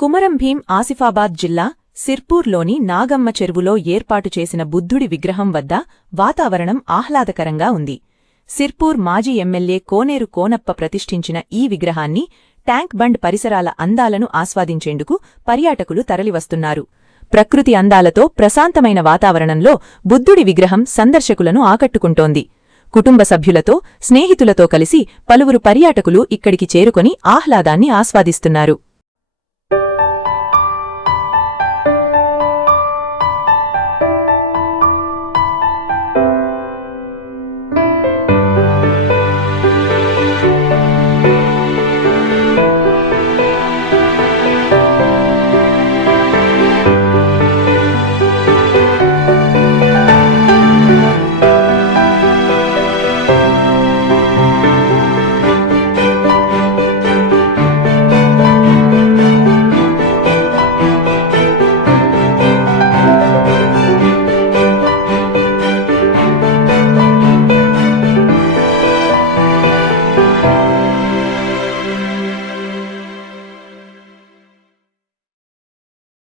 కుమరం భీం ఆసిఫాబాద్ జిల్లా సిర్పూర్లోని నాగమ్మ చెరువులో ఏర్పాటు చేసిన బుద్ధుడి విగ్రహం వద్ద వాతావరణం ఆహ్లాదకరంగా ఉంది. సిర్పూర్ మాజీ ఎమ్మెల్యే కోనేరు కోనప్ప ప్రతిష్ఠించిన ఈ విగ్రహాన్ని ట్యాంక్ బండ్ పరిసరాల అందాలను ఆస్వాదించేందుకు పర్యాటకులు తరలివస్తున్నారు. ప్రకృతి అందాలతో ప్రశాంతమైన వాతావరణంలో బుద్ధుడి విగ్రహం సందర్శకులను ఆకట్టుకుంటోంది. కుటుంబ సభ్యులతో, స్నేహితులతో కలిసి పలువురు పర్యాటకులు ఇక్కడికి చేరుకొని ఆహ్లాదాన్ని ఆస్వాదిస్తున్నారు.